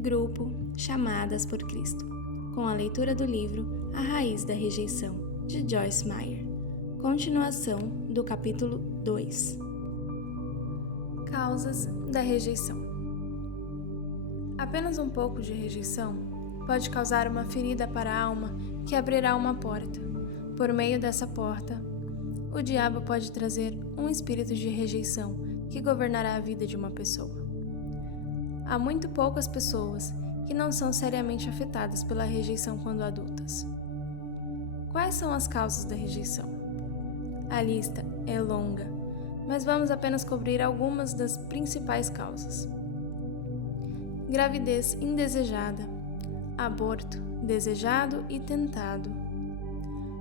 Grupo Chamadas por Cristo, com a leitura do livro A Raiz da Rejeição, de Joyce Meyer. Continuação do capítulo 2. Causas da rejeição. Apenas um pouco de rejeição pode causar uma ferida para a alma que abrirá uma porta. Por meio dessa porta, o diabo pode trazer um espírito de rejeição que governará a vida de uma pessoa. Há muito poucas pessoas que não são seriamente afetadas pela rejeição quando adultas. Quais são as causas da rejeição? A lista é longa, mas vamos apenas cobrir algumas das principais causas. Gravidez indesejada, aborto desejado e tentado,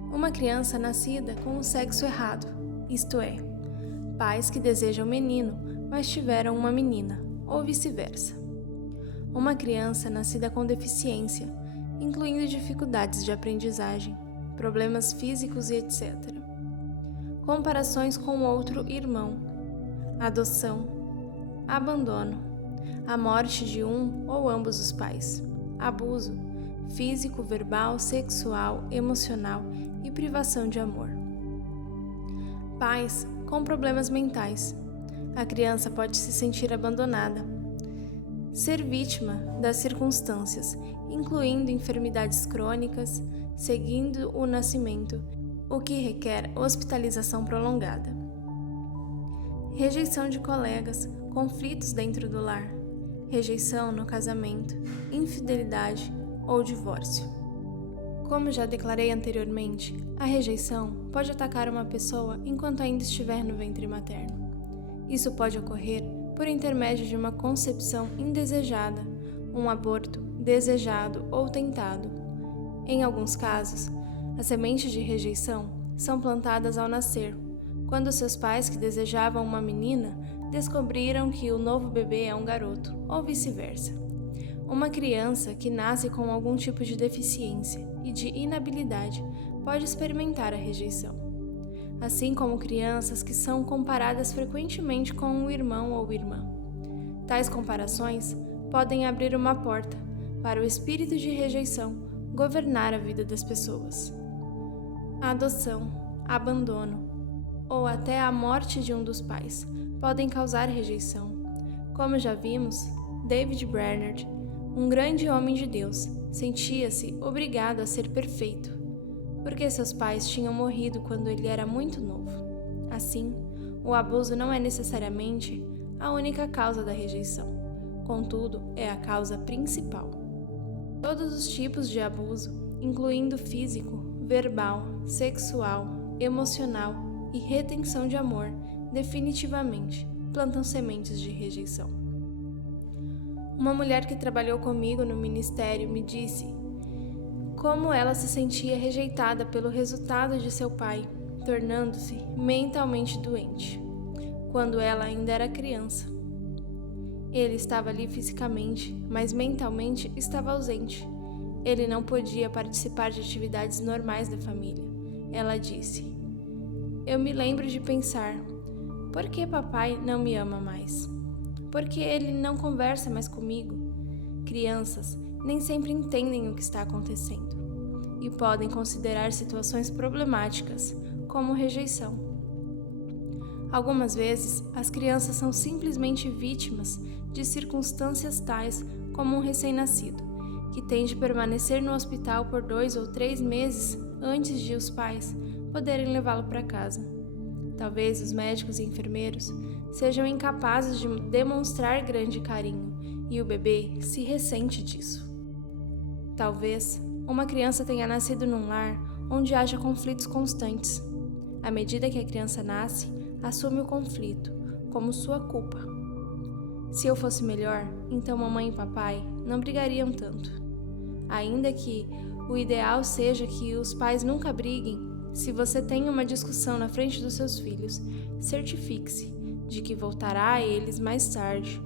uma criança nascida com o sexo errado, isto é, pais que desejam menino, mas tiveram uma menina, ou vice-versa. Uma criança nascida com deficiência, incluindo dificuldades de aprendizagem, problemas físicos e etc. Comparações com outro irmão, adoção, abandono, a morte de um ou ambos os pais, abuso físico, verbal, sexual, emocional e privação de amor. Pais com problemas mentais. A criança pode se sentir abandonada, ser vítima das circunstâncias, incluindo enfermidades crônicas, seguindo o nascimento, o que requer hospitalização prolongada. Rejeição de colegas, conflitos dentro do lar, rejeição no casamento, infidelidade ou divórcio. Como já declarei anteriormente, a rejeição pode atacar uma pessoa enquanto ainda estiver no ventre materno. Isso pode ocorrer por intermédio de uma concepção indesejada, um aborto desejado ou tentado. Em alguns casos, as sementes de rejeição são plantadas ao nascer, quando seus pais que desejavam uma menina descobriram que o novo bebê é um garoto, ou vice-versa. Uma criança que nasce com algum tipo de deficiência e de inabilidade pode experimentar a rejeição, assim como crianças que são comparadas frequentemente com um irmão ou irmã. Tais comparações podem abrir uma porta para o espírito de rejeição governar a vida das pessoas. A adoção, abandono ou até a morte de um dos pais podem causar rejeição. Como já vimos, David Brainerd, um grande homem de Deus, sentia-se obrigado a ser perfeito, porque seus pais tinham morrido quando ele era muito novo. Assim, o abuso não é necessariamente a única causa da rejeição, contudo, é a causa principal. Todos os tipos de abuso, incluindo físico, verbal, sexual, emocional e retenção de amor, definitivamente plantam sementes de rejeição. Uma mulher que trabalhou comigo no ministério me disse como ela se sentia rejeitada pelo resultado de seu pai, tornando-se mentalmente doente, quando ela ainda era criança. Ele estava ali fisicamente, mas mentalmente estava ausente. Ele não podia participar de atividades normais da família. Ela disse: "Eu me lembro de pensar, por que papai não me ama mais? Por que ele não conversa mais comigo?" Crianças nem sempre entendem o que está acontecendo e podem considerar situações problemáticas, como rejeição. Algumas vezes, as crianças são simplesmente vítimas de circunstâncias tais como um recém-nascido, que tem de permanecer no hospital por 2 ou 3 meses antes de os pais poderem levá-lo para casa. Talvez os médicos e enfermeiros sejam incapazes de demonstrar grande carinho e o bebê se ressente disso. Talvez uma criança tenha nascido num lar onde haja conflitos constantes. À medida que a criança nasce, assume o conflito como sua culpa. Se eu fosse melhor, então mamãe e papai não brigariam tanto. Ainda que o ideal seja que os pais nunca briguem, se você tem uma discussão na frente dos seus filhos, certifique-se de que voltará a eles mais tarde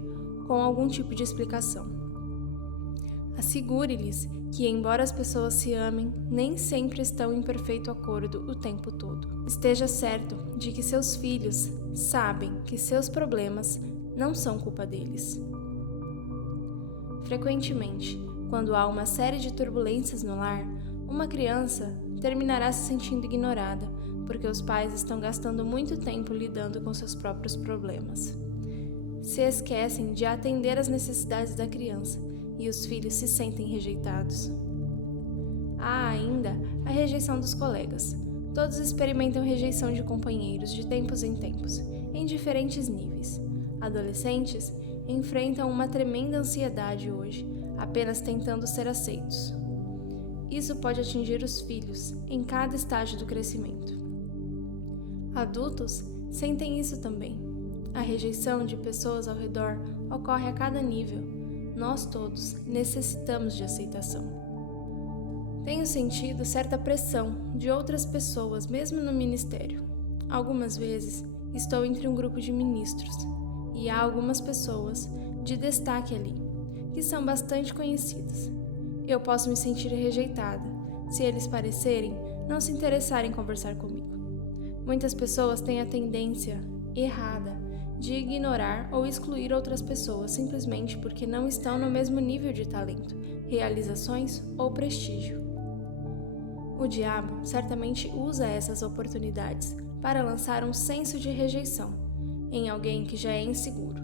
com algum tipo de explicação. Assegure-lhes que, embora as pessoas se amem, nem sempre estão em perfeito acordo o tempo todo. Esteja certo de que seus filhos sabem que seus problemas não são culpa deles. Frequentemente, quando há uma série de turbulências no lar, uma criança terminará se sentindo ignorada, porque os pais estão gastando muito tempo lidando com seus próprios problemas. Se esquecem de atender às necessidades da criança e os filhos se sentem rejeitados. Há ainda a rejeição dos colegas. Todos experimentam rejeição de companheiros de tempos em tempos, em diferentes níveis. Adolescentes enfrentam uma tremenda ansiedade hoje, apenas tentando ser aceitos. Isso pode atingir os filhos em cada estágio do crescimento. Adultos sentem isso também. A rejeição de pessoas ao redor ocorre a cada nível. Nós todos necessitamos de aceitação. Tenho sentido certa pressão de outras pessoas, mesmo no ministério. Algumas vezes estou entre um grupo de ministros e há algumas pessoas de destaque ali, que são bastante conhecidas. Eu posso me sentir rejeitada se eles parecerem não se interessarem em conversar comigo. Muitas pessoas têm a tendência errada de ignorar ou excluir outras pessoas simplesmente porque não estão no mesmo nível de talento, realizações ou prestígio. O diabo certamente usa essas oportunidades para lançar um senso de rejeição em alguém que já é inseguro.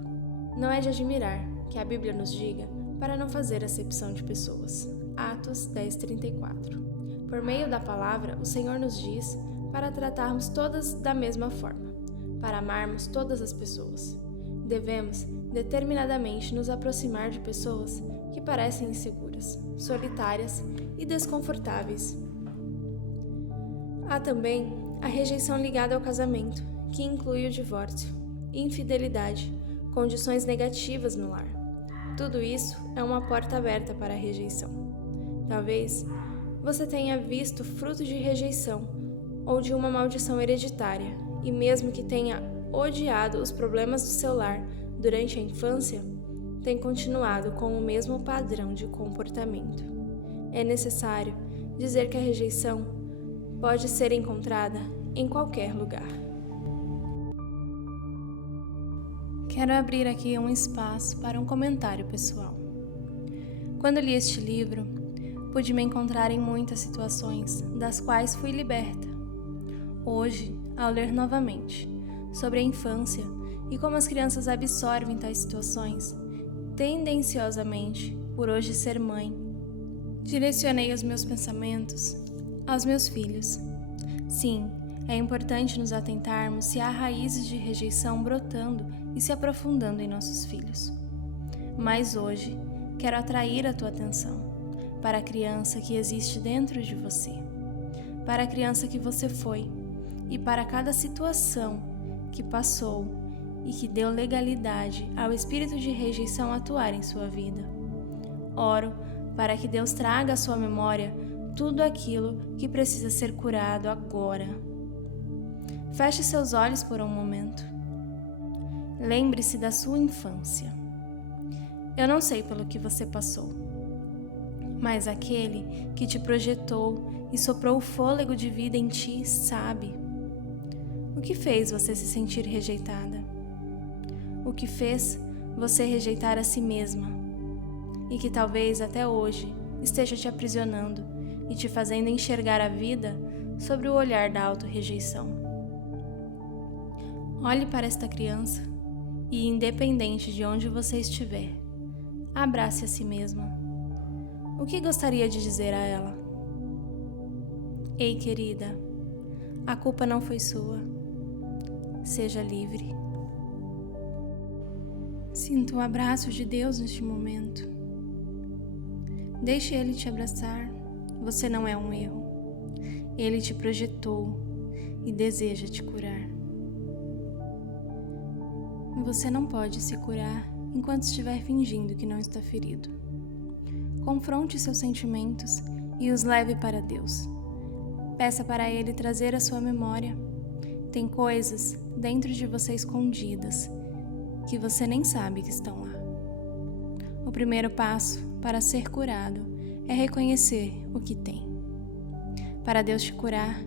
Não é de admirar que a Bíblia nos diga para não fazer acepção de pessoas. Atos 10:34. Por meio da palavra, o Senhor nos diz para tratarmos todas da mesma forma, para amarmos todas as pessoas. Devemos determinadamente nos aproximar de pessoas que parecem inseguras, solitárias e desconfortáveis. Há também a rejeição ligada ao casamento, que inclui o divórcio, infidelidade, condições negativas no lar. Tudo isso é uma porta aberta para a rejeição. Talvez você tenha visto fruto de rejeição ou de uma maldição hereditária, e mesmo que tenha odiado os problemas do seu lar durante a infância, tem continuado com o mesmo padrão de comportamento. É necessário dizer que a rejeição pode ser encontrada em qualquer lugar. Quero abrir aqui um espaço para um comentário pessoal. Quando li este livro, pude me encontrar em muitas situações das quais fui liberta. Hoje, ao ler novamente sobre a infância e como as crianças absorvem tais situações, tendenciosamente, por hoje ser mãe, direcionei os meus pensamentos aos meus filhos. Sim, é importante nos atentarmos se há raízes de rejeição brotando e se aprofundando em nossos filhos. Mas hoje, quero atrair a tua atenção para a criança que existe dentro de você, para a criança que você foi e para cada situação que passou e que deu legalidade ao espírito de rejeição atuar em sua vida. Oro para que Deus traga à sua memória tudo aquilo que precisa ser curado agora. Feche seus olhos por um momento. Lembre-se da sua infância. Eu não sei pelo que você passou, mas aquele que te projetou e soprou o fôlego de vida em ti sabe. O que fez você se sentir rejeitada? O que fez você rejeitar a si mesma? E que talvez até hoje esteja te aprisionando e te fazendo enxergar a vida sobre o olhar da auto-rejeição. Olhe para esta criança e, independente de onde você estiver, abrace a si mesma. O que gostaria de dizer a ela? Ei, querida, a culpa não foi sua. Seja livre. Sinta o abraço de Deus neste momento. Deixe Ele te abraçar. Você não é um erro. Ele te projetou e deseja te curar. Você não pode se curar enquanto estiver fingindo que não está ferido. Confronte seus sentimentos e os leve para Deus. Peça para Ele trazer à sua memória. Tem coisas dentro de você escondidas que você nem sabe que estão lá. O primeiro passo para ser curado é reconhecer o que tem. Para Deus te curar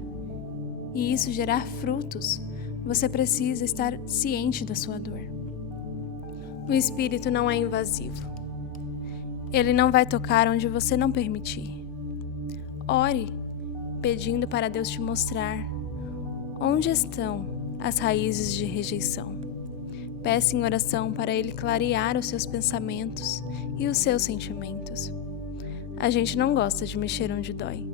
e isso gerar frutos, você precisa estar ciente da sua dor. O espírito não é invasivo. Ele não vai tocar onde você não permitir. Ore, pedindo para Deus te mostrar onde estão as raízes de rejeição. Peça em oração para Ele clarear os seus pensamentos e os seus sentimentos. A gente não gosta de mexer onde dói,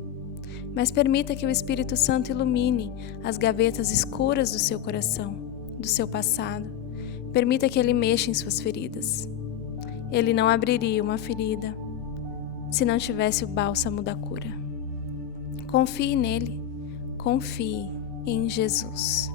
mas permita que o Espírito Santo ilumine as gavetas escuras do seu coração, do seu passado. Permita que Ele mexa em suas feridas. Ele não abriria uma ferida se não tivesse o bálsamo da cura. Confie nele, confie em Jesus.